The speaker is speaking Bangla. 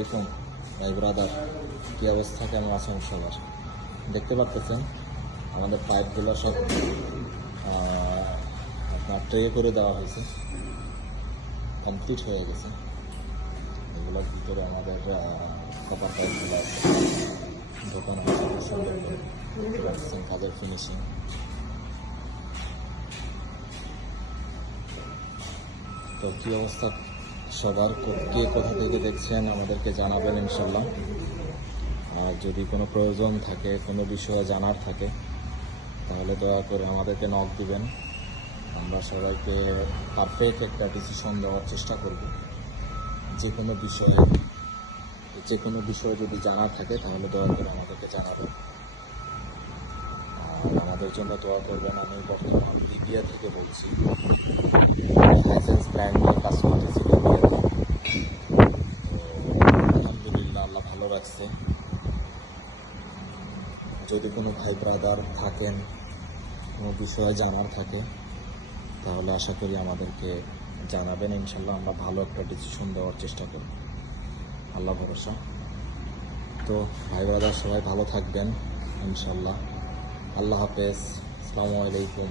আলাইকুম ভাই ব্রাদার, কী অবস্থা, কেমন আছেন সবার? দেখতে পাচ্ছেন আমাদের পাইপগুলো সব আপনার ট্রে করে দেওয়া হয়েছে, কমপ্লিট হয়ে গেছে। এগুলোর ভিতরে আমাদের কপার পাইপগুলো আছে, দোকান হয়েছে খুব সুন্দর করে। দেখতে পাচ্ছেন কাজের ফিনিশিং। তো কী অবস্থা সবার, কে কোথা থেকে দেখছেন আমাদেরকে জানাবেন ইনশাল্লাহ। আর যদি কোনো প্রয়োজন থাকে, কোনো বিষয়ে জানার থাকে, তাহলে দয়া করে আমাদেরকে নক দিবেন। আমরা সবাইকে পারফেক্ট একটা ডিসিশন দেওয়ার চেষ্টা করব। যে কোনো বিষয়ে যদি জানার থাকে তাহলে দয়া করে আমাদেরকে জানাবেন। আর আমাদের জন্য দোয়া করবেন। আমি বর্তমান লিবিয়া থেকে বলছি, হাইসেন্স ব্র্যান্ড নিয়ে কাজ করতেছি লিবিয়াতে। তো আলহামদুলিল্লাহ, আল্লাহ ভালো রাখছে। যদি কোনো ভাই ব্রাদার থাকেন, কোনো বিষয়ে জানার থাকে, তাহলে আশা করি আমাদেরকে জানাবেন। ইনশাল্লাহ আমরা ভালো একটা ডিসিশন দেওয়ার চেষ্টা করব, আল্লাহ ভরসা। তো ভাই ব্রাদার সবাই ভালো থাকবেন ইনশাল্লাহ। আল্লাহ হাফেজ, আসসালামু আলাইকুম।